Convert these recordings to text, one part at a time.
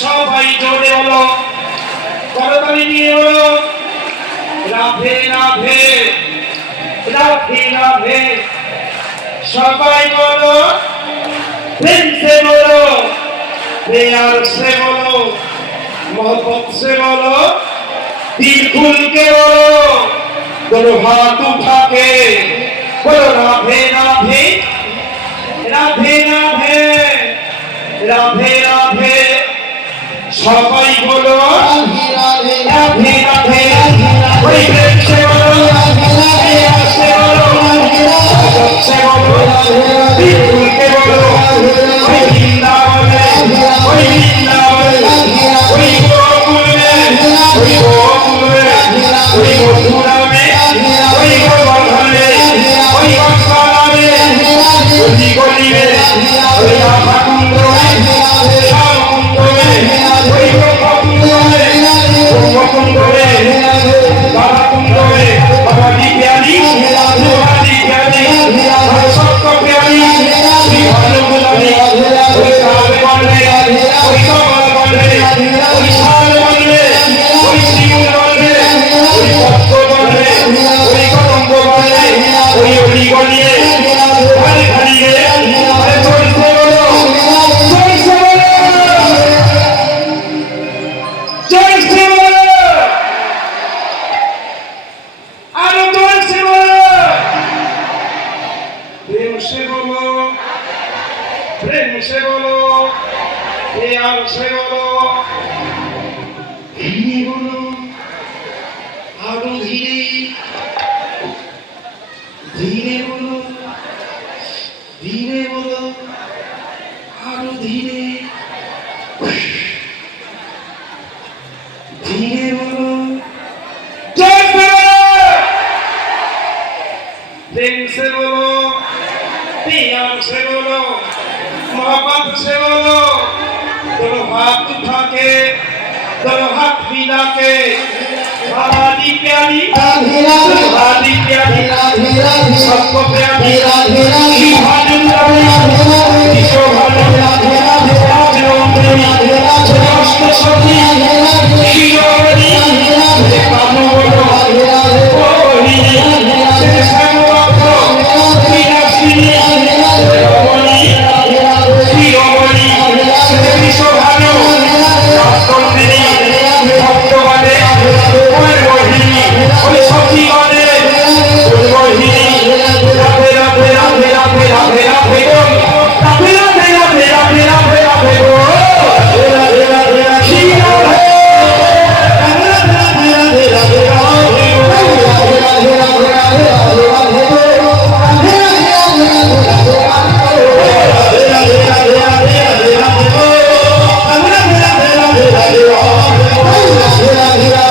সবাই জোরে বলো, করতালি দিয়ে বলো, রাধে রাধে রাধে রাধে। সবাই বলো, प्रेम से बोलो, प्यार से बोलो, मोहब्बत से बोलो, दिल खुल के बोलो, दोनों हाथ उठा के बोलो राधे राधे राधे राधे राधे राधे। सबाई बोलो राधे राधे राधे। कोई प्रेम से बोलो, प्यार से बोलो, मोहब्बत से बोलो, दिल खुल के बोलो। कोई जिंदा बोले, कोई जिंदा बोले, कोई गोकुल में, कोई गोकुल में, कोई मथुरा में, कोई गोवर्धन में, कोई बंसाला में, गली गली में, कोई राधा कुंड में, श्याम कुंड में, कोई गोकुंड में, गोकुंड में, राधा कुंड में, भगवती प्यारी, भगवती प्यारी, सबको प्यारी, श्री भानुकुलारी। कोई काल बने, कोई कमल बने, कोई शाल बने, कोई शिव बने, कोई भक्त बने, कोई कदम्ब बने, कोई ओली गलिए, घरे घरिए, अरे जोर से बोलो, जोर से बोलो, जोर से बोलो, अरे जोर से बोलो, प्रेम से बोलो, प्रेम से बोलो, प्यार से बोलो, धीरे बोलो, आरो धीरे, धीरे बोलो, धीरे बोलो, आरो धीरे, धीरे बोलो, जोर से बोलो, प्रेम से बोलो, प्यार से बोलो, मोहब्बत से बोलो, दोनों हाथ उठा के, दोनों हाथ मिला के, राधी प्यारी, राधी प्यारी, सबको प्यारी, श्री भानुकुलारी, विश्व भानुकुलारी, राजवंदनी, समस्त सती, शिरोमणि, कानू बोलो, कोहली, श्यामवक्त्र, मीनाक्षी, रमणी, শিরোমণি, বিশ্বভানু, রাজকন্যা, ভক্তগণে, ওই মোহিনী, ওই সখীগণে, ওই মোহিনী, রাধে রাধে রাধে রাধে রাধে রাধে বল, রাধে রাধে রাধে রাধে রাধে রাধে বল, রাধে রাধে রাধে শ্রী রাধে, রাধে রাধে রাধে রাধে রাধে বল, রাধে রাধে রাধে রাধে রাধে রাধে বল, রাধে রাধে রাধে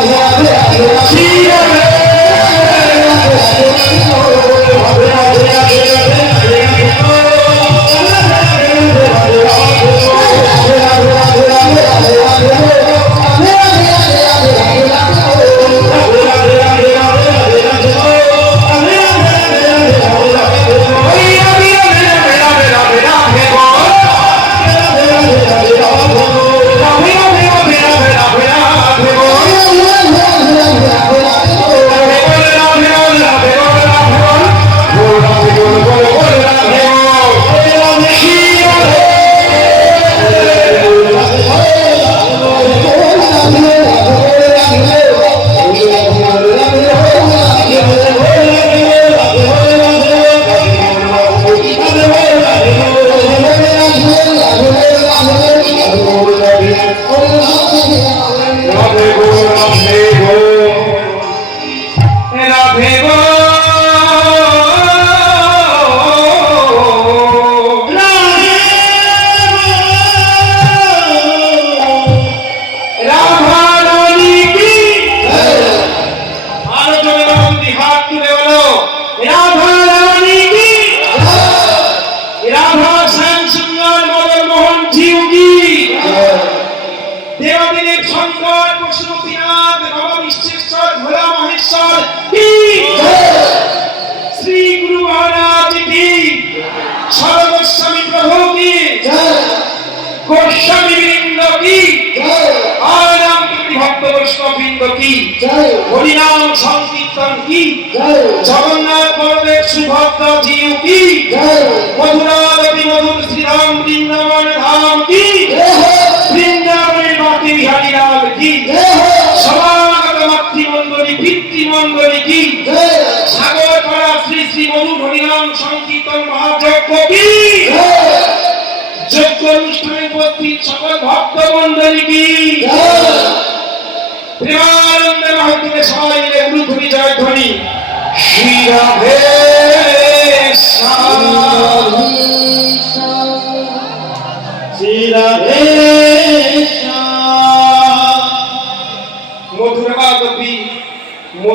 রাধে गोस्वामी वृंद की বৈষ্ণববৃন্দ কি, জয় হরিনাম সংকীর্তন কি, জয় জগন্নাথ বলদেব সুভদ্রা জিউ কি, জয় মধুরারতি মধুর শ্রীরাম বৃন্দাবন ধাম কি, বৃন্দাবনের মাটি বিহারী লাল কি, সমাগত মাতৃমণ্ডলী পিতৃমণ্ডলী কি, সাগর পাড়া শ্রী শ্রী মধু হরিনাম সংকীর্তন মহাযজ্ঞ কি, যজ্ঞ অনুষ্ঠানে উপস্থিত সকল ভক্ত মণ্ডলী কি, প্রেমানন্দ মহাত্মে সবাই মিলে গুরুধ্বনি জয় ধ্বনি শ্রী রাধে শ্যাম, শ্রী রাধে